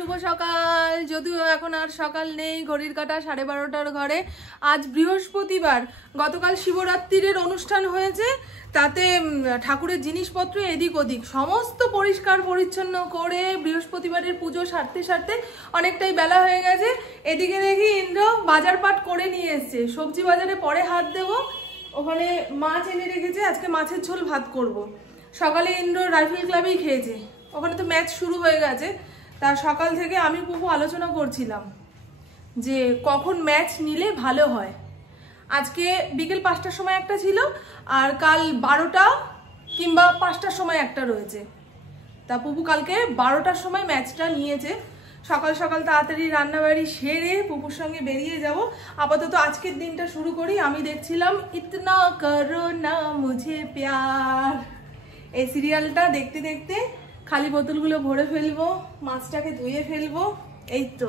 শুভ সকাল। যদিও এখন আর সকাল নেই, ঘড়ির কাঁটা 12:30টার ঘরে। আজ বৃহস্পতিবার, গতকাল শিবরাত্রির অনুষ্ঠান হয়েছে, তাতে ঠাকুরের জিনিসপত্র এদিক ওদিক সমস্ত পরিষ্কার পরিচ্ছন্ন করে বৃহস্পতিবারের পুজো সারতে সারতে অনেকটাই বেলা হয়ে গেছে। এদিকে দেখি ইন্দ্র বাজার পাট করে নিয়ে এসছে, সবজি বাজারে পরে হাত দেবো। ওখানে মাছ এনে রেখেছে, আজকে মাছের ঝোল ভাত করব। সকালে ইন্দ্র রাইফেল ক্লাবেই খেয়েছে, ওখানে তো ম্যাচ শুরু হয়ে গেছে। তার সকাল থেকে আমি পুপু আলোচনা করছিলাম যে কখন ম্যাচ নিলে ভালো হয়। আজকে বিকেল 5টার সময় একটা ছিল, আর কাল 12টা কিংবা 5টার সময় একটা রয়েছে। তা পুপু কালকে 12টার সময় ম্যাচটা নিয়েছে। সকাল সকাল তাড়াতাড়ি রান্নাবাড়ি সেরে পুপুর সঙ্গে বেরিয়ে যাব। আপাতত আজকের দিনটা শুরু করি। আমি দেখছিলাম ইতনা করো না মুঝে প্যার, এই সিরিয়ালটা দেখতে দেখতে খালি বোতলগুলো ভরে ফেলবো, মাছটাকে ধুয়ে ফেলবো। এই তো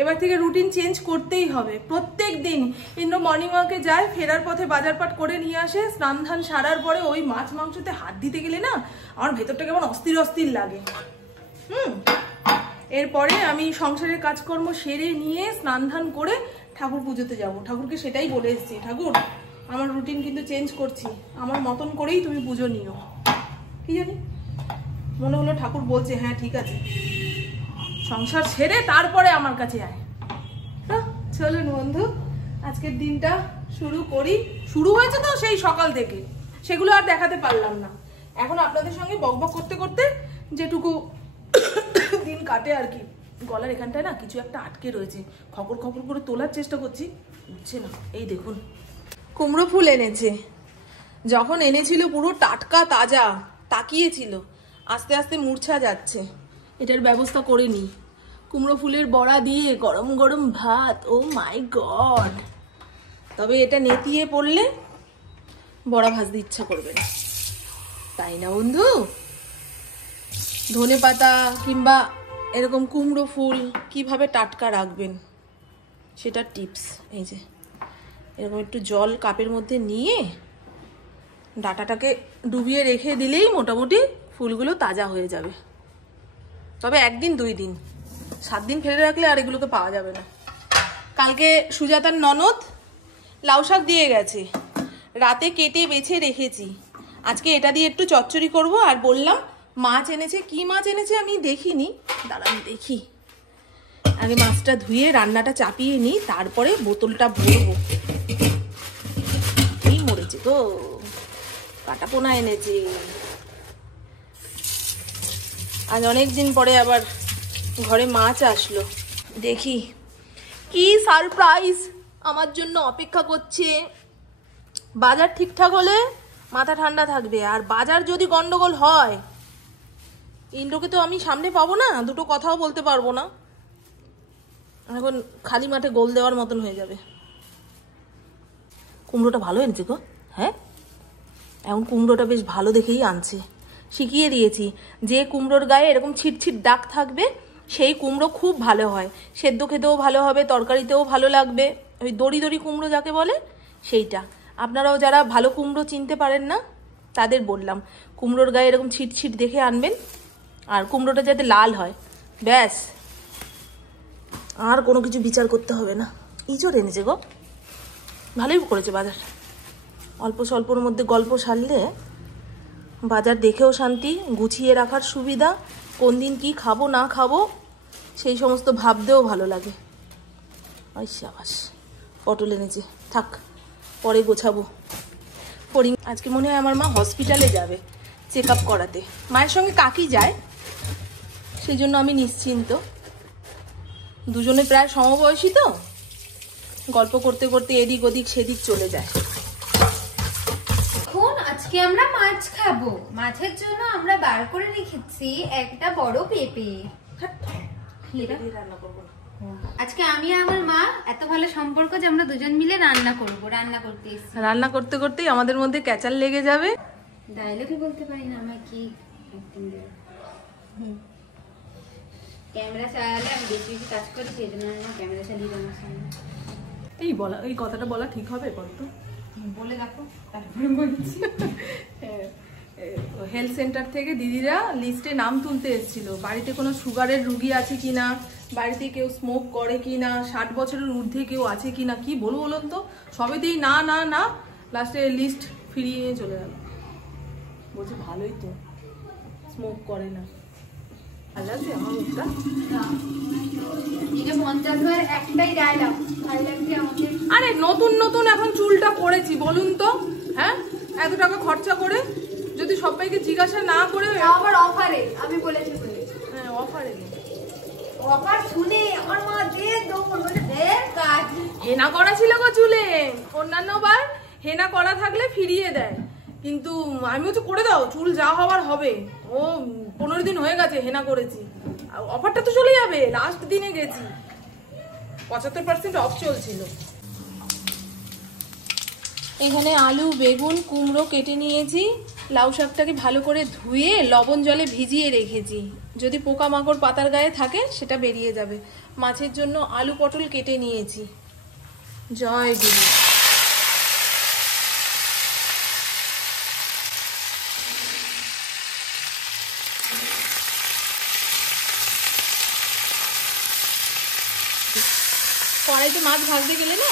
এবার থেকে রুটিন চেঞ্জ করতেই হবে। প্রত্যেক দিন ইন্দ্র মর্নিং ওয়াকে যায়, ফেরার পথে বাজারপাট করে নিয়ে আসে। স্নান ধান সারার পরে ওই মাছ মাংসতে হাত দিতে গেলে না আমার ভেতরটা কেমন অস্থির অস্থির লাগে। এরপরে আমি সংসারের কাজকর্ম সেরে নিয়ে স্নান ধান করে ঠাকুর পুজোতে যাব। ঠাকুরকে সেটাই বলে এসেছি, ঠাকুর আমার রুটিন কিন্তু চেঞ্জ করছি, আমার মতন করেই তুমি পুজো নিও। কি জানি মনে হলো ঠাকুর বলছে হ্যাঁ ঠিক আছে, সংসার ছেড়ে তারপরে আমার কাছে আয়। চলুন বন্ধু, আজকের দিনটা শুরু করি। শুরু হয়েছে তো সেই সকাল থেকে, সেগুলো আর দেখাতে পারলাম না। এখন আপনাদের সঙ্গে বকবক করতে করতে যেটুকু দিন কাটে আর কি। গলার এখানটায় না কিছু একটা আটকে রয়েছে, খপর খপর করে তোলার চেষ্টা করছি, উঠছে না। এই দেখুন কুমড়ো ফুল এনেছে, যখন এনেছিল পুরো টাটকা তাজা, তাকিয়েছিল, আস্তে আস্তে মূর্ছা যাচ্ছে। এটার ব্যবস্থা করে নি, কুমড়ো ফুলের বড়া দিয়ে গরম গরম ভাত। ও মাই গড! তবে এটা নেতিয়ে পড়লে বড়া ভাজতে ইচ্ছা করবে না, তাই না বন্ধু? ধনে পাতা কিংবা এরকম কুমড়ো ফুল কিভাবে টাটকা রাখবেন সেটা টিপস। এই যে এরকম একটু জল কাপের মধ্যে নিয়ে ডাটাটাকে ডুবিয়ে রেখে দিলেই মোটামুটি ফুলগুলো তাজা হয়ে যাবে। তবে 1 দিন 2 দিন, 7 দিন ফেলে রাখলে আর এগুলোকে পাওয়া যাবে না। কালকে সুজাতার ননদ লাউ শাক দিয়ে গেছে, রাতে কেটে বেছে রেখেছি। আজকে এটা দিয়ে একটু চচ্চড়ি করব। আর বললাম মাছ এনেছে, কি মাছ এনেছে আমি দেখিনি, দাঁড়ান দেখি। আগে মাছটা ধুয়ে রান্নাটা চাপিয়ে নিই, তারপরে বোতলটা ভরবো। কি মরেছে গো, কাটা পোনা এনেছে। আজ অনেকদিন পরে আবার ঘরে মাছ আসলো, দেখি কি সারপ্রাইজ আমার জন্য অপেক্ষা করছে। বাজার ঠিকঠাক হলে মাথা ঠান্ডা থাকবে, আর বাজার যদি গন্ডগোল হয় ইন্দ্রকে তো আমি সামনে পাবো না, দুটো কথাও বলতে পারবো না। এখন খালি মাঠে গোল দেওয়ার মতন হয়ে যাবে। কুমড়োটা ভালো এনেছে গো, হ্যাঁ এখন কুমড়োটা বেশ ভালো দেখেই আনছে। শিখিয়ে দিয়েছি যে কুমড়োর গায়ে এরকম ছিটছিট দাগ থাকবে সেই কুমড়ো খুব ভালো হয়, সেদ্ধ খেতেও ভালো হবে, তরকারিতেও ভালো লাগবে। ওই দড়ি দড়ি কুমড়ো যাকে বলে সেইটা। আপনারাও যারা ভালো কুমড়ো চিনতে পারেন না তাদের বললাম, কুমড়োর গায়ে এরকম ছিটছিট দেখে আনবেন, আর কুমড়োটা যাতে লাল হয়, ব্যাস আর কোনো কিছু বিচার করতে হবে না। ইঁচড় এনেছে গো, ভালোই করেছে বাজার। অল্প স্বল্পর মধ্যে গল্প সারলে বাজার দেখেও শান্তি, গুছিয়ে রাখার সুবিধা, কোন দিন কি খাবো না খাবো সেই সমস্ত ভাবতেও ভালো লাগে। ওই সাবাস, পটল এনেছে, থাক পরে গোছাবো। ফড়িং আজকে মনে হয় আমার মা হসপিটালে যাবে চেক আপ করাতে, মায়ের সঙ্গে কাকি যায়, সেই জন্য আমি নিশ্চিন্ত। দুজনে প্রায় সমবয়সী তো, গল্প করতে করতে এদিক ওদিক সেদিক চলে যায়। আজকে আমরা মাছ খাবো, মাছের জন্য আমরা বার করে রেখেছি একটা বড় পেঁপে। আজকে আমি আর আমার মা এত ভালো সম্পর্ক যে আমরা দুজন মিলে রান্না করব। রান্না করতে করতেই আমাদের মধ্যে ক্যাচাল লেগে যাবে। ডায়লগই বলতে পারি না, আমার কি ক্যামেরা চালালে আমি বেশি বেশি কাজ করি, সেই জন্য আমি ক্যামেরা চালিয়ে আমার সামনে। এই কথাটা বলা ঠিক হবে বলতো? বলে দেখো তারপরে বলছি। হেলথ সেন্টার থেকে দিদিরা লিস্টে নাম তুলতে এসেছিল, বাড়িতে কোনো সুগারের রুগী আছে কিনা, বাড়িতে কেউ স্মোক করে কিনা, 60 বছরের ঊর্ধ্বে কেউ আছে কিনা, কি বলবো বলুন তো, সবেতেই না না না, লাস্টে লিস্ট ফিরিয়ে নিয়ে চলে গেল। বলছি ভালোই তো, স্মোক করে না। ভালো আছে আমার মুখটা? আরে নতুন নতুন এখন চুলটা করেছি বলুন তো, হ্যাঁ এত টাকা খরচা করে যদি সবাইকে জিজ্ঞাসা না করে, আবার অফারে আমি বলেছি, হ্যাঁ অফারে অফার শুনে আমার মা দিয়ে কাজ হেনা করা ছিল গো চুলে, অন্যান্য বার হেনা করা থাকলে ফিরিয়ে দেয়, কিন্তু আমি হচ্ছে করে দাও, চুল যা হবার হবে। ও 15 দিন হয়ে গেছে হেনা করেছি, অফারটা তো চলে যাবে, লাস্ট দিনে গেছি, 75% অফ চলছিল। এখানে আলু, বেগুন, কুমড়ো কেটে নিয়েছি, লাউ শাকটাকে ভালো করে ধুয়ে লবণ জলে ভিজিয়ে রেখেছি, যদি পোকামাকড় পাতার গায়ে থাকে সেটা বেরিয়ে যাবে। মাছের জন্য আলু পটল কেটে নিয়েছি। জয় গুরু। কড়াইতে মাছ ভাজতে গেলে না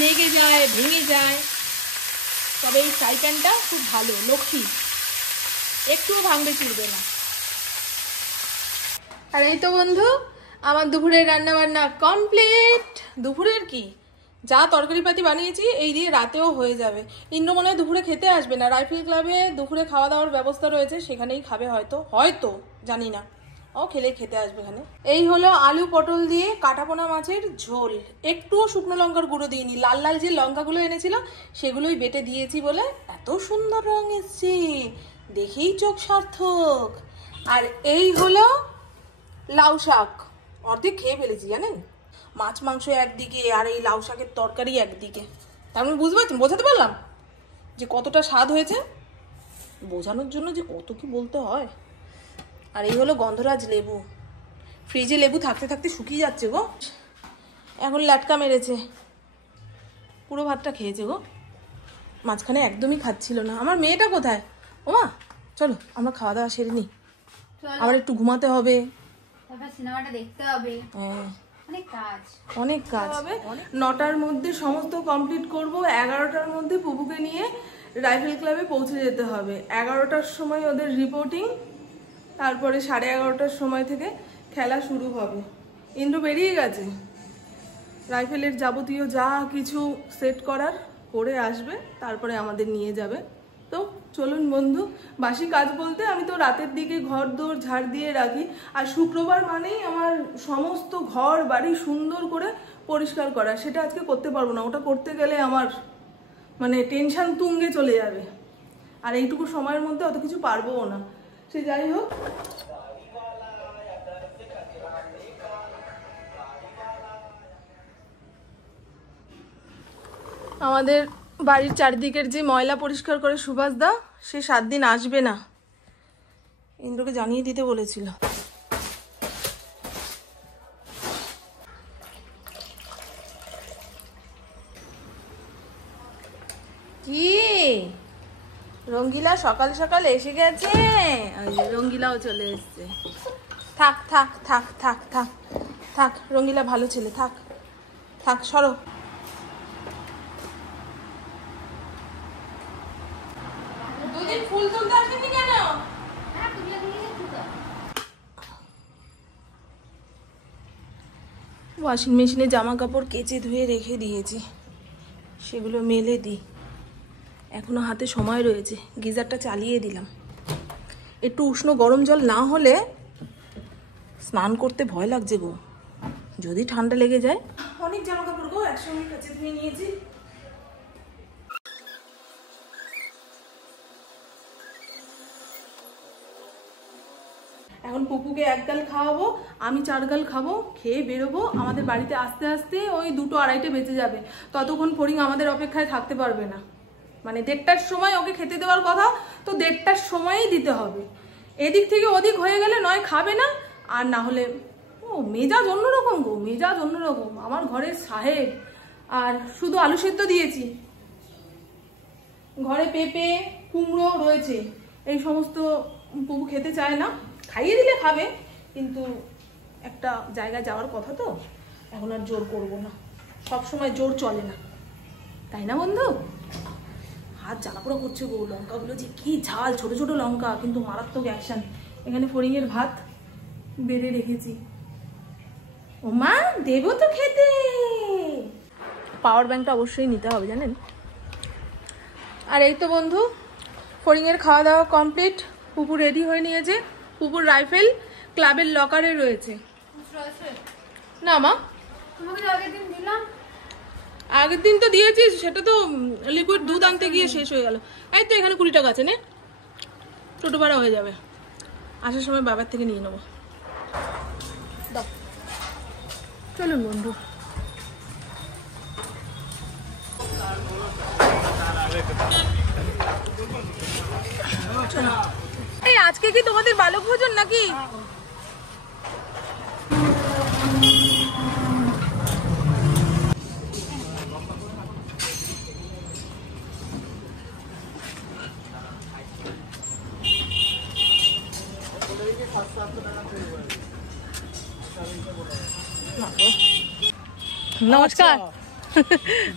লেগে যায়, ভেঙে যায়, তবে এই ফ্রাই প্যানটা খুব ভালো, লক্ষ্মী, একটুও ভাঙবে চুলবে না। আর এই তো বন্ধু আমার দুপুরের রান্না বান্না কমপ্লিট। দুপুরের কি যা তরকারিপাতি বানিয়েছি এই দিয়ে রাতেও হয়ে যাবে। ইন্দ্র মনে হয় দুপুরে খেতে আসবে না, রাইফেল ক্লাবে দুপুরে খাওয়া দাওয়ার ব্যবস্থা রয়েছে, সেখানেই খাবে হয়তো, হয়তো জানি না, ও খেলে খেতে আসবে এখানে। এই হলো আলু পটল দিয়ে কাটাপোনা মাছের ঝোল, একটুও শুকনো লঙ্কার গুঁড়ো দিইনি, লাল লাল যে লঙ্কাগুলো এনেছিল সেগুলোই বেটে দিয়েছি বলে এত সুন্দর রং এসছে, দেখেই চোখ সার্থক। আর এই হলো লাউ শাক, অর্ধেক খেয়ে ফেলেছি জানেন, মাছ মাংস একদিকে আর এই লাউ শাকের তরকারি একদিকে, তার মানে বুঝতে পারছেন, বোঝাতে পারলাম যে কতটা স্বাদ হয়েছে, বোঝানোর জন্য যে কত কি বলতে হয়। আর এই হলো গন্ধরাজ লেবু, ফ্রিজে লেবু থাকতে থাকতে শুকিয়ে যাচ্ছে গো, এখন লাটকা মেরেছে, পুরো ভাতটা খেয়েছে গো, মাঝখানে একদমই খাচ্ছিল না। আমার মেয়েটা কোথায়? ওমা চলো আমরা খাওয়া দাওয়া সেরে নিই, আবার একটু ঘুমাতে হবে, সিনেমাটা দেখতে হবে, অনেক কাজ হবে। 9টার মধ্যে সমস্ত কমপ্লিট করব, 11টার মধ্যে পুপুকে নিয়ে রাইফেল ক্লাবে পৌঁছে যেতে হবে, 11টার সময় ওদের রিপোর্টিং, তারপরে 11:30টার সময় থেকে খেলা শুরু হবে। ইন্দ্র বেরিয়ে গেছে, রাইফেলের যাবতীয় যা কিছু সেট করার করে আসবে, তারপরে আমাদের নিয়ে যাবে। তো চলুন বন্ধু, বাসি কাজ বলতে আমি তো রাতের দিকে ঘর দোর ঝাড় দিয়ে রাখি, আর শুক্রবার মানেই আমার সমস্ত ঘর বাড়ি সুন্দর করে পরিষ্কার করা, সেটা আজকে করতে পারবো না, ওটা করতে গেলে আমার মানে টেনশন তুঙ্গে চলে যাবে, আর এইটুকু সময়ের মধ্যে অত কিছু পারবোও না। সে যাই হোক, আমাদের বাড়ির চারিদিকের যে ময়লা পরিষ্কার করে সুভাষ দা, সে 7 দিন আসবে না, ইন্দ্রকে জানিয়ে দিতে বলেছিল। কি রঙ্গিলা সকাল সকাল এসে গেছে, ওই যে রঙ্গিলাও চলে এসছে। থাক থাক থাক থাক থাক থাক, রঙ্গিলা ভালো ছেলে, থাক থাক, সরো। দুদিন ফুল তুলতে আসেনি কেন? ওয়াশিং মেশিনে জামা কাপড় কেচে ধুয়ে রেখে দিয়েছি, সেগুলো মেলে দিই, এখনো হাতে সময় রয়েছে। গিজারটা চালিয়ে দিলাম, একটু উষ্ণ গরম জল না হলে স্নান করতে ভয় লাগছে গো, যদি ঠান্ডা লেগে যায়। অনেক জামা কাপড় গো একসঙ্গে কেচে ধুয়ে নিয়েছি। এখন পুপুকে 1 গাল খাওয়াবো, আমি 4 গাল খাবো, খেয়ে বেরোবো। আমাদের বাড়িতে আস্তে আস্তে ওই 2-2:30 বেজে যাবে, ততক্ষণ ফড়িং আমাদের অপেক্ষায় থাকতে পারবে না। মানে 1:30টার সময় ওকে খেতে দেওয়ার কথা, তো 1:30টার সময়ই দিতে হবে। এদিক থেকে ওদিক হয়ে গেলে নয় খাবে না, আর না হলে ও মেজাজ অন্যরকম গো, মেজাজ অন্যরকম আমার ঘরের সাহেব। আর শুধু আলু সেদ্ধ দিয়েছি, ঘরে পেঁপে কুমড়ো রয়েছে, এই সমস্ত পুপু খেতে চায় না, খাইয়ে দিলে খাবে, কিন্তু একটা জায়গায় যাওয়ার কথা তো, এখন আর জোর করবো না, সব সময় জোর চলে না, তাই না বন্ধু? হাত জ্বালাপোড়া করছে গো, লঙ্কাগুলো যে কি ঝাল, ছোট ছোট লঙ্কা, কিন্তু মারাত্মক অ্যাকশন। এখানে ফড়িংয়ের ভাত বেড়ে রেখেছি, ও মা দেবো তো খেতে। পাওয়ার ব্যাংকটা অবশ্যই নিতে হবে জানেন। আর এই তো বন্ধু, ফড়িংয়ের খাওয়া দাওয়া কমপ্লিট, পুপু রেডি হয়ে নিয়েছে। পুপুর রাইফেল ক্লাবের লকারে রয়েছে। না মা, আগের দিন তো দিয়েছিস, সেটা তো লিকুইড দুধ আনতে গিয়ে শেষ হয়ে গেল। এই তো এখানে 20 টাকা আছে, নে, টোটো ভাড়া হয়ে যাবে, আসার সময় বাবার থেকে নিয়ে নেবো। দাও, চলুন বন্ধু। এই আজকে কি তোমাদের বালক ভোজন নাকি? নমস্কার,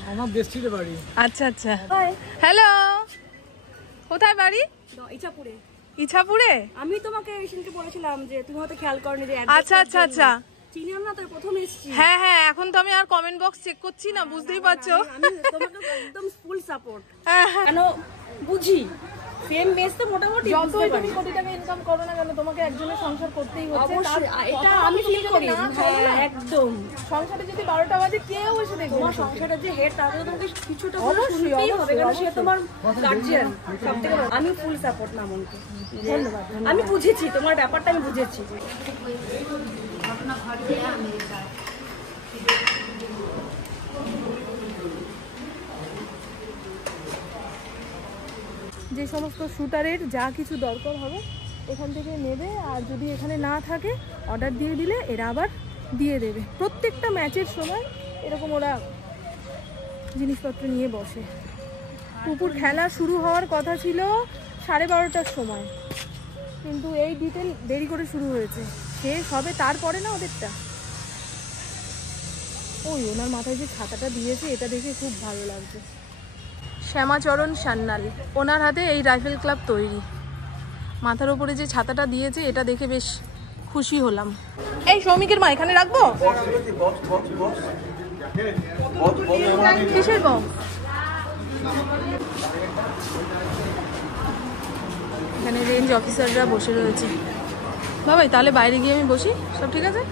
আমার বেস্টির বাড়ি। আচ্ছা আচ্ছা, হ্যালো, কোথায় বাড়ি? ইছাপুরে। ইছাপুরে? আমি তোমাকে রিসেন্টলি বলেছিলাম যে তুমি হয়তো খেয়াল করনি যে আচ্ছা আচ্ছা আচ্ছা, চিনিলাম না, তোর প্রথম এসেছি। হ্যাঁ হ্যাঁ, এখন তো আমি আর কমেন্ট বক্স চেক করছি না, বুঝতেই পারছো। আমি তোমাকে একদম ফুল সাপোর্ট, কেন বুঝি সেম মেস তো মোটামুটি যতই তুমি কোটি টাকা ইনকাম করো না কেন, তোমাকে একজনের সংসার করতেই হচ্ছে। এটা আমি ফিল করি একদম। সংসারে যদি 12টা বাজে কেউ এসে দেখবে, তোমার সংসারের যে হেড, তাহলে তোমাকে কিছুটা শুনতেই হবে, কারণ সে তোমার গার্জিয়ান। সবথেকে আমি ফুল সাপোর্ট না মনকে। ধন্যবাদ। আমি বুঝেছি তোমার ব্যাপারটা, আমি বুঝেছি। যে সমস্ত শুটারের যা কিছু দরকার হবে এখান থেকে নেবে, আর যদি এখানে না থাকে অর্ডার দিয়ে দিলে এরা আবার দিয়ে দেবে। প্রত্যেকটা ম্যাচের সময় এরকম ওরা জিনিসপত্র নিয়ে বসে। পুকুর খেলা শুরু হওয়ার কথা ছিল 12:30টার সময়, কিন্তু এই ডিটেল দেরি করে শুরু হয়েছে, শেষ হবে তারপরে না ওদেরটা। ওই ওনার মাথায় যে ছাতাটা দিয়েছে এটা দেখে খুব ভালো লাগছে। শ্যামাচরণ সান্যাল, ওনার হাতে এই রাইফেল ক্লাব তৈরি। মাথার উপরে যে ছাতাটা দিয়েছে এটা দেখে বেশ খুশি হলাম। এই শ্রমিকের মা এখানে রাখবো? কিসের বক্স? এখানে রেঞ্জ অফিসাররা বসে রয়েছে। বাবাই তাহলে বাইরে গিয়ে আমি বসি, সব ঠিক আছে?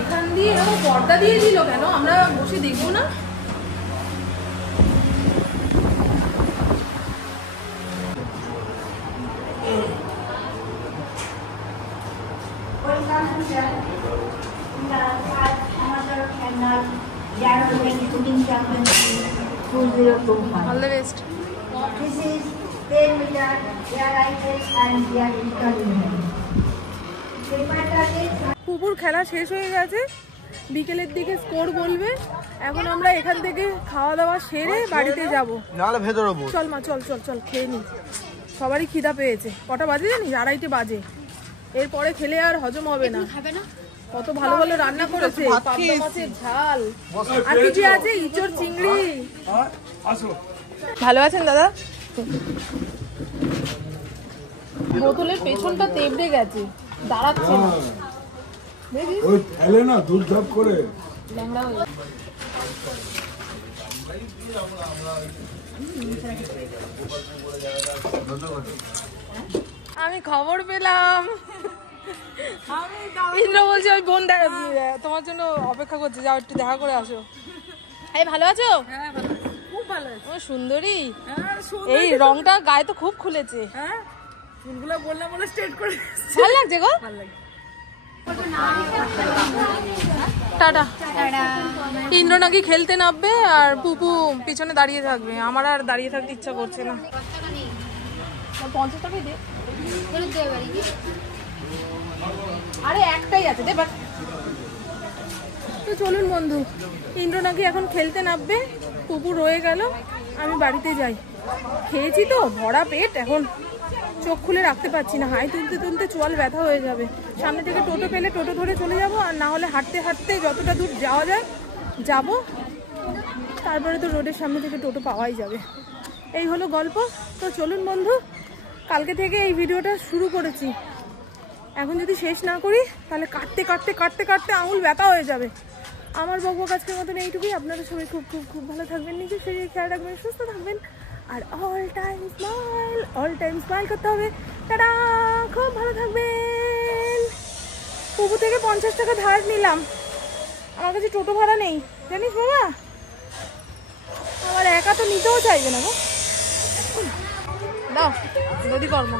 এখান দিয়ে পর্দা দিয়ে দিল কেন? আমরা বসে দেখবো না? All the best. This is 10 meter, air rifle and air instrument. পুকুর খেলা শেষ হয়ে গেছে, বিকেলের দিকে স্কোর বলবে। এখন আমরা এখান থেকে খাওয়া দাওয়া সেরে বাড়িতে যাব। চল মা, চল চল চল, খেয়ে নি, সবারই খিদা পেয়েছে। কটা বাজে জানিস? 2:30 বাজে। এরপরে খেলে আর হজম হবে না। কত ভালো ভালো রান্না করেছে, পাবদা মাছের ঝাল, আর কিছু আছে ইঁচড় চিংড়ি। ভালো আছেন দাদা? বোতলের পেছনটা তেবড়ে গেছে, দাঁড়াচ্ছে না, দেখিস ওই ফেলে না দুধ ধাপ করে ল্যাংড়া হয়ে যাচ্ছে। আমি খবর পেলাম, ইন্দ্র বলছে ওই বোন তোমার জন্য অপেক্ষা করছে, যাও একটু দেখা করে আসো। এই ভালো আছো? খুব ভালো আছে। সুন্দরী, এই রংটা গায়ে তো খুব খুলেছে। হ্যাঁ, চুলগুলো বললাম বলে স্ট্রেট করে ভালো লাগছে গো। ভালো লাগে। টাটা। ইন্দ্র নাকি খেলতে নামবে আর পুপু পিছনে দাঁড়িয়ে থাকবে। আমার আর দাঁড়িয়ে থাকতে ইচ্ছা করছে না। 50 টাকাই দে। আরে একটাই আছে দে বাস। তো চলুন বন্ধু, ইন্দ্র নাকি এখন খেলতে নামবে, কুকুর রয়ে গেল, আমি বাড়িতে যাই। খেয়েছি তো ভরা পেট, এখন চোখ খুলে রাখতে পারছি না, হাই তুলতে তুলতে চোয়াল ব্যথা হয়ে যাবে। সামনে থেকে টোটো পেলে টোটো ধরে চলে যাব, আর না হলে হাঁটতে হাঁটতে যতটা দূর যাওয়া যায় যাব, তারপরে তো রোডের সামনে থেকে টোটো পাওয়াই যাবে। এই হলো গল্প। তো চলুন বন্ধু, কালকে থেকে এই ভিডিওটা শুরু করেছি, এখন যদি শেষ না করি তাহলে কাটতে কাটতে কাটতে কাটতে আঙুল ব্যথা হয়ে যাবে। আমার বকবক আজকের মতন এইটুকুই। আপনারা সবাই খুব খুব খুব ভালো থাকবেন, নিজের শরীরে খেয়াল রাখবেন, সুস্থ থাকবেন, আর অল টাইম স্মাইল করতে হবে। টাটা, খুব ভালো থাকবেন। পুবু থেকে 50 টাকা ধার নিলাম, আমার কাছে টোটো ভাড়া নেই জানিস বাবা, আমার একা তো নিতেও চাইবে না গো। দাও দদি কর্ম।